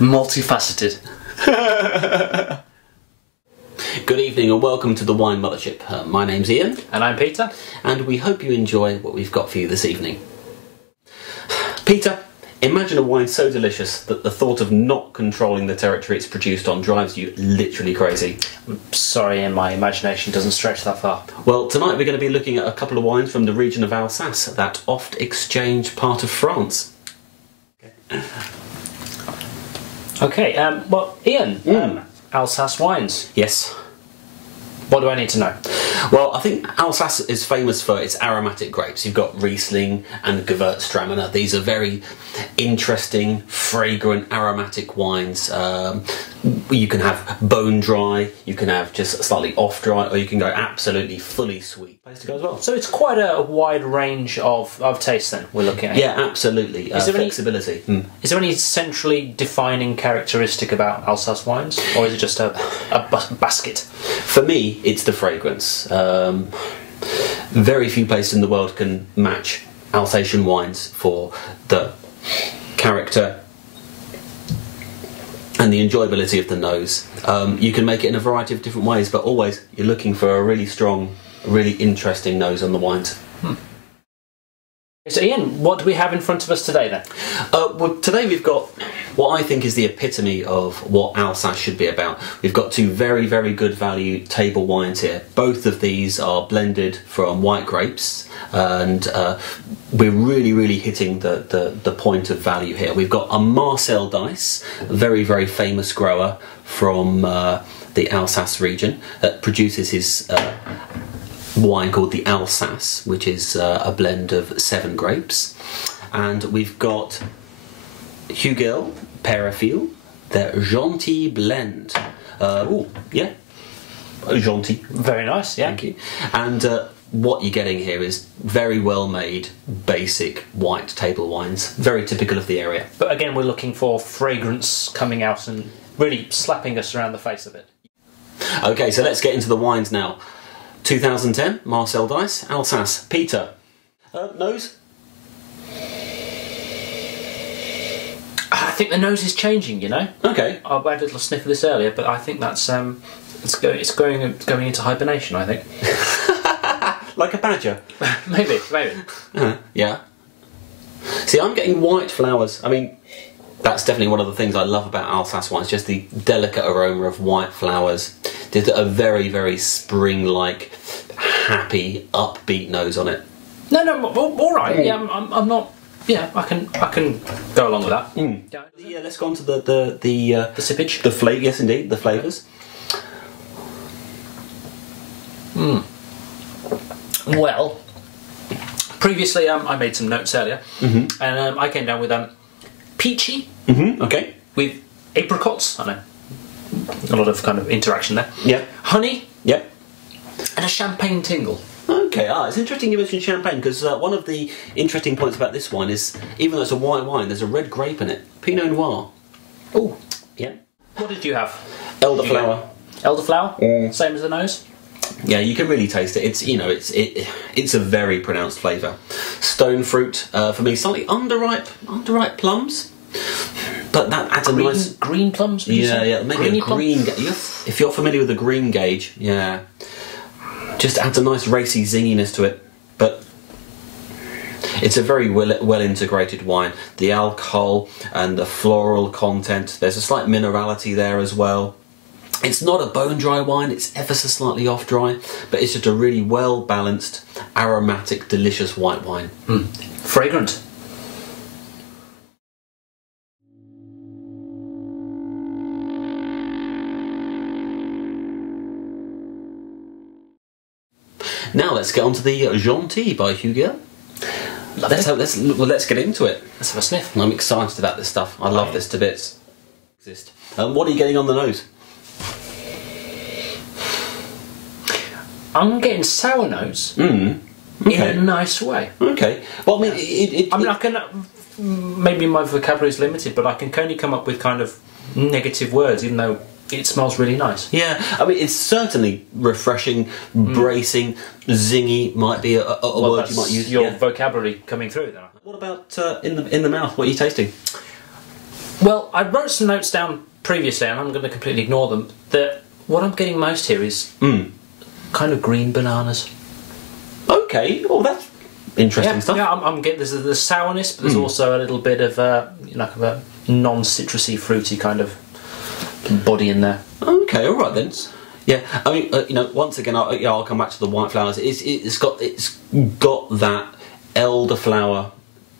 Multifaceted. Good evening and welcome to the Wine Mothership. My name's Ian. And I'm Peter. And we hope you enjoy what we've got for you this evening. Peter, imagine a wine so delicious that the thought of not controlling the territory it's produced on drives you literally crazy. I'm sorry, Ian, my imagination doesn't stretch that far. Well, tonight we're going to be looking at a couple of wines from the region of Alsace, that oft-exchanged part of France. Okay, well, Ian, Alsace wines. Yes. What do I need to know? Well, I think Alsace is famous for its aromatic grapes. You've got Riesling and Gewürztraminer. These are very interesting, fragrant, aromatic wines. You can have bone dry, you can have just slightly off dry, or you can go absolutely fully sweet. Place to go as well. So it's quite a wide range of taste then we're looking at. Yeah, absolutely. Is there flexibility. Is there any centrally defining characteristic about Alsace wines, or is it just a basket? For me, it's the fragrance. Very few places in the world can match Alsatian wines for the character and the enjoyability of the nose. You can make it in a variety of different ways, but always you're looking for a really strong, really interesting nose on the wines. So Ian, what do we have in front of us today then? Well, today we've got what I think is the epitome of what Alsace should be about. We've got two very, very good value table wines here. Both of these are blended from white grapes, and we're really, really hitting the point of value here. We've got a Marcel Deiss, a very, very famous grower from the Alsace region that produces his wine called the Alsace, which is a blend of 7 grapes. And we've got Hugel Gentil, the Gentil blend. Oh, yeah, Gentil. Very nice, yeah. Thank you. And what you're getting here is very well made, basic white table wines, very typical of the area. But again, we're looking for fragrance coming out and really slapping us around the face a bit. Okay, so let's get into the wines now. 2010, Marcel Deiss, Alsace. Peter, nose? I think the nose is changing, you know. Okay. I had a little sniff of this earlier, but I think that's it's going into hibernation, I think. Like a badger? maybe. Yeah. See, I'm getting white flowers. I mean, that's definitely one of the things I love about Alsace wines, just the delicate aroma of white flowers. There's a very, very spring-like, happy, upbeat nose on it. No, all right. Yeah, I'm not. Yeah, I can go along with that. Yeah, let's go on to the sippage. The flavour, yes, indeed, the flavours. Well, previously I made some notes earlier, and I came down with peachy. Okay. With apricots. I know. A lot of kind of interaction there. Yeah. Honey. Yep. And a champagne tingle. Okay, it's interesting you mentioned champagne, because one of the interesting points about this wine is, even though it's a white wine, there's a red grape in it. Pinot Noir. Oh. Yeah. What did you have? Elderflower. Elderflower? Same as the nose? Yeah, you can really taste it. It's, you know, it's a very pronounced flavour. Stone fruit, for me, slightly underripe plums. But that adds a nice green plums. Yeah, maybe Greeny a green. If you're familiar with the green gauge, yeah, just adds a nice racy zinginess to it. But it's a very well integrated wine. The alcohol and the floral content. There's a slight minerality there as well. It's not a bone dry wine. It's ever so slightly off dry, but it's just a really well balanced, aromatic, delicious white wine. Fragrant. Now let's get on to the Gentil by Hugel. Let's get into it. Let's have a sniff. I'm excited about this stuff. I love this to bits. What are you getting on the nose? I'm getting sour notes Okay. in a nice way. Okay. Well, I mean, I can. Maybe my vocabulary is limited, but I can only come up with kind of negative words, even though it smells really nice. Yeah, I mean, it's certainly refreshing, bracing, zingy might be a word you might use. Your vocabulary coming through then. What about in the mouth? What are you tasting? Well, I wrote some notes down previously, and I'm going to completely ignore them. That what I'm getting most here is kind of green bananas. Okay, well that's interesting stuff. Yeah, I'm getting the sourness, but there's also a little bit of a non-citrusy, fruity kind of body in there. Okay, all right then. Yeah, I mean, once again, I'll come back to the white flowers. It's got that elderflower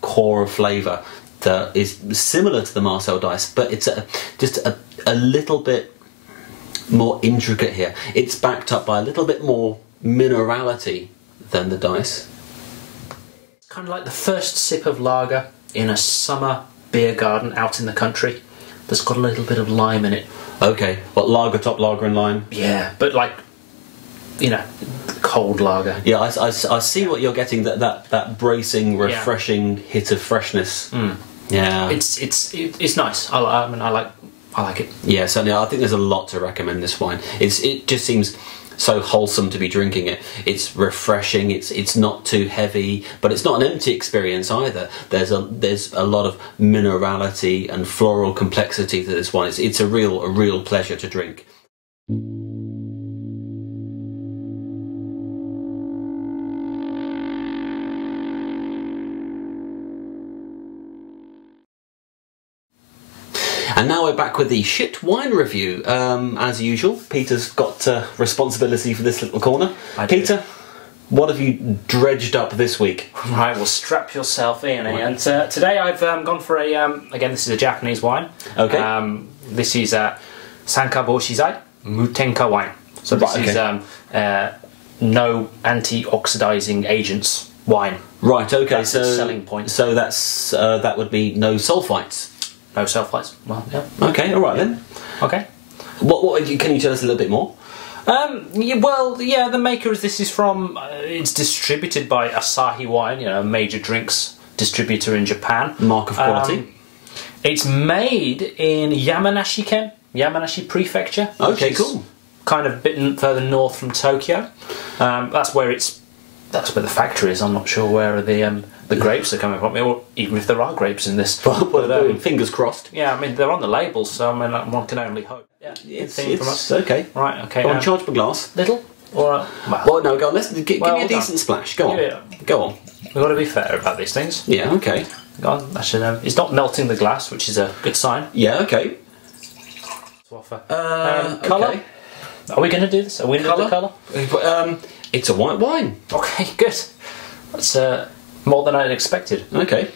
core of flavour that is similar to the Marcel Deiss, but it's just a little bit more intricate here. It's backed up by a little bit more minerality than the Deiss. It's kind of like the first sip of lager in a summer beer garden out in the country that's got a little bit of lime in it. Okay, what, lager, top lager and lime? Yeah, but like, cold lager. Yeah, I see what you're getting, that bracing, refreshing hit of freshness. Yeah, it's nice. I like it. Yeah, certainly. I think there's a lot to recommend this wine. It just seems so wholesome to be drinking it. It's refreshing. It's not too heavy, but it's not an empty experience either. There's a lot of minerality and floral complexity to this wine. It's a real pleasure to drink. And now we're back with the shit wine review. As usual, Peter's got responsibility for this little corner. Peter, what have you dredged up this week? Right, well, strap yourself in. And today I've gone for a, again, this is a Japanese wine. Okay. This is Sankaboshizai Mutenka wine. So this is no anti-oxidizing agents wine. Right, okay. That's its selling point. So that would be no sulfites. No sulfites. Well, yeah. Okay, all right then. Okay. What can you tell us a little bit more? The maker this is from. It's distributed by Asahi Wine, a major drinks distributor in Japan. Mark of quality. It's made in Yamanashi-ken, Yamanashi Prefecture. Okay, cool. Kind of a bit further north from Tokyo. That's where the factory is. I'm not sure where the grapes are coming from, or even if there are grapes in this. But fingers crossed. Yeah, I mean they're on the label, so one can only hope. Yeah, it's okay. Right, okay. Go on, charge per glass. Little? Or well, no, go on. Give me a decent splash. Go on. Yeah. Go on. We've got to be fair about these things. Yeah, okay. Go on. It's not melting the glass, which is a good sign. Yeah, okay. To offer. Colour? Okay. Are we going to do this? Are we going to do the colour? It's a white wine. Okay, good. That's more than I'd expected. Okay.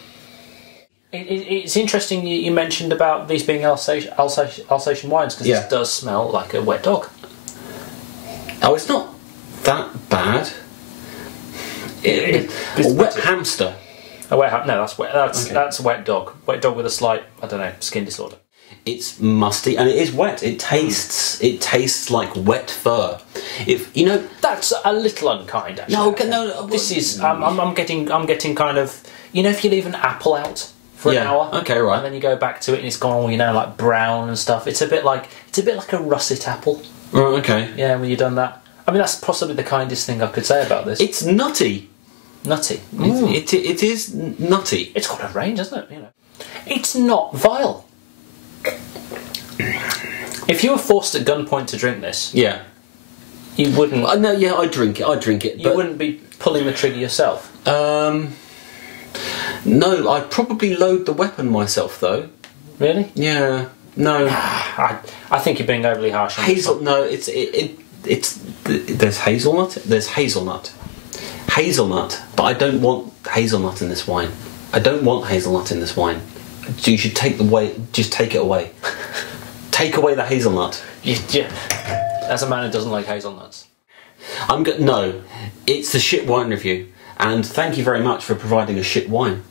It's interesting you mentioned about these being Alsatian wines, because this does smell like a wet dog. Oh, it's not that bad. A wet hamster. A wet no, that's wet. That's a wet dog. Wet dog with a slight, I don't know, skin disorder. It's musty and it is wet. It tastes like wet fur. That's a little unkind. Actually. No. This is. I'm getting kind of. If you leave an apple out for an hour, okay, right, and then you go back to it and it's gone, like brown and stuff. It's a bit like a russet apple. Right, okay. Yeah, when you've done that. I mean, that's possibly the kindest thing I could say about this. It's nutty. Nutty. It is nutty. It's got a range, hasn't it? It's not vile. If you were forced at gunpoint to drink this, you wouldn't. No, yeah, I'd drink it. You wouldn't be pulling the trigger yourself. No, I'd probably load the weapon myself, though. Really? Yeah. No. I think you're being overly harsh on this one. No, it's there's hazelnut. There's hazelnut, but I don't want hazelnut in this wine. I don't want hazelnut in this wine. You should just take it away. Take away the hazelnut. Yeah. As a man who doesn't like hazelnuts. No, it's the shit wine review, and thank you very much for providing a shit wine.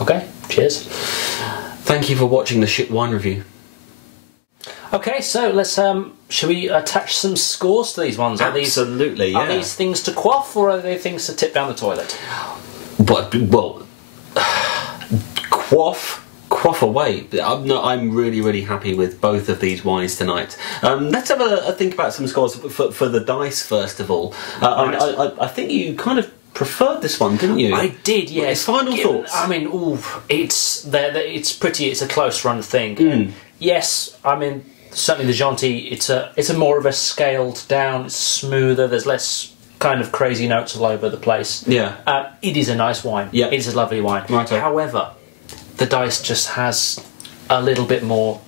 Okay, cheers. Thank you for watching the shit wine review. Okay, so let's shall we attach some scores to these ones? Absolutely, Are these things to quaff, or are they things to tip down the toilet? Well, quaff away. I'm really happy with both of these wines tonight. Let's have a think about some scores for the Deiss first of all. I think you kind of preferred this one, didn't you? I did, yes. Final thoughts? I mean, it's pretty. It's a close run thing. Yes, I mean certainly the Gentil. It's a more of a scaled down. It's smoother. There's less kind of crazy notes all over the place. Yeah. It is a nice wine. Yeah. It is a lovely wine. Right. However, the Deiss just has a little bit more.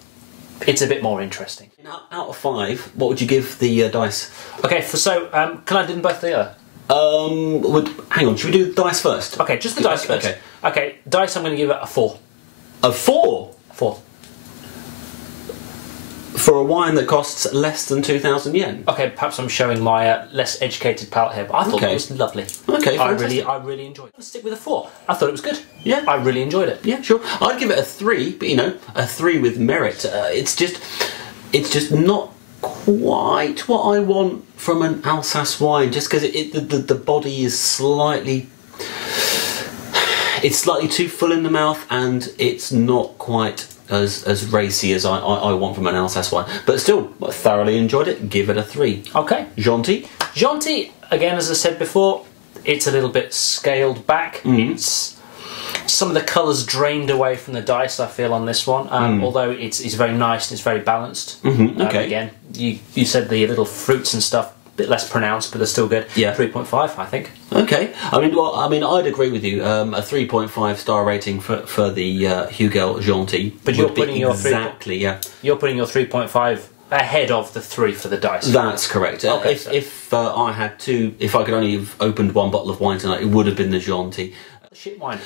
It's a bit more interesting. Out of 5, what would you give the Deiss? Okay, can I do them both together? Hang on, should we do the Deiss first? Okay, just the Deiss first. Okay, Deiss, I'm going to give it a 4. A 4? 4. For a wine that costs less than 2,000 yen? Okay, perhaps I'm showing my less educated palate here, but I thought it was lovely. Okay, I fantastic. really enjoyed it. I'll stick with a 4. I thought it was good. Yeah. I really enjoyed it. Yeah, sure. I'd give it a 3, but you know, a 3 with merit. It's just not quite what I want from an Alsace wine, just because the body is slightly too full in the mouth, and it's not quite as racy as I want from an Alsace wine. But still, I thoroughly enjoyed it. Give it a 3. Okay. Gentil? Gentil, again, as I said before, it's a little bit scaled back. It's some of the colours drained away from the Deiss, I feel, on this one. Although it's very nice and it's very balanced. Okay. Again, you said the little fruits and stuff, a bit less pronounced, but they're still good. Yeah. 3.5, I think. Okay. I mean, I'd agree with you. A 3.5 star rating for the Hugel Gentil. But you're putting your You're putting your 3.5 ahead of the 3 for the Deiss. That's correct. Okay, if I had to, if I could only have opened one bottle of wine tonight, it would have been the Gentil. Shit wine.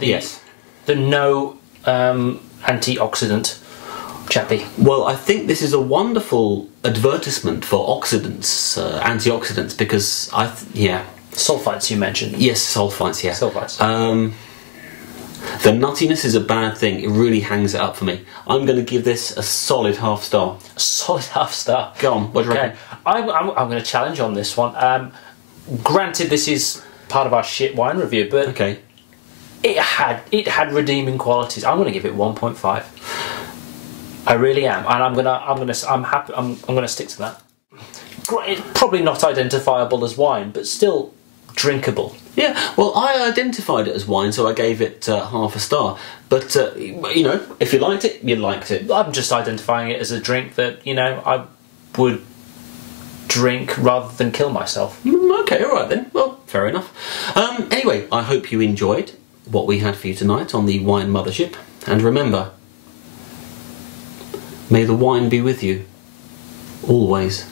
Yes. The no antioxidant chappy. Well, I think this is a wonderful advertisement for oxidants, antioxidants, because Sulfites you mentioned. Yes, sulfites. Yeah. Sulfites. The nuttiness is a bad thing. It really hangs it up for me. I'm going to give this a solid half star. A solid half star. Go on. What do you reckon? I'm going to challenge on this one. Granted, this is part of our shit wine review, but okay, it had redeeming qualities. I'm going to give it 1.5. I really am, and I'm happy. I'm going to stick to that. It's probably not identifiable as wine, but still drinkable. Yeah, well, I identified it as wine, so I gave it half a star. But you know, if you liked it, you liked it. I'm just identifying it as a drink that I would drink rather than kill myself. Okay, all right then. Well, fair enough. Anyway, I hope you enjoyed what we had for you tonight on the Wine Mothership. And remember, may the wine be with you, always.